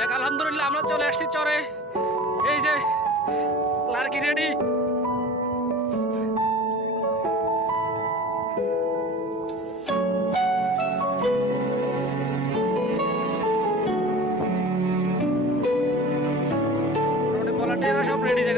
দেখ আলহামদুলিল্লাহ আমরা চলে আসছি চরে। এই যে লার্কি রেডি। সব রেডি হয়ে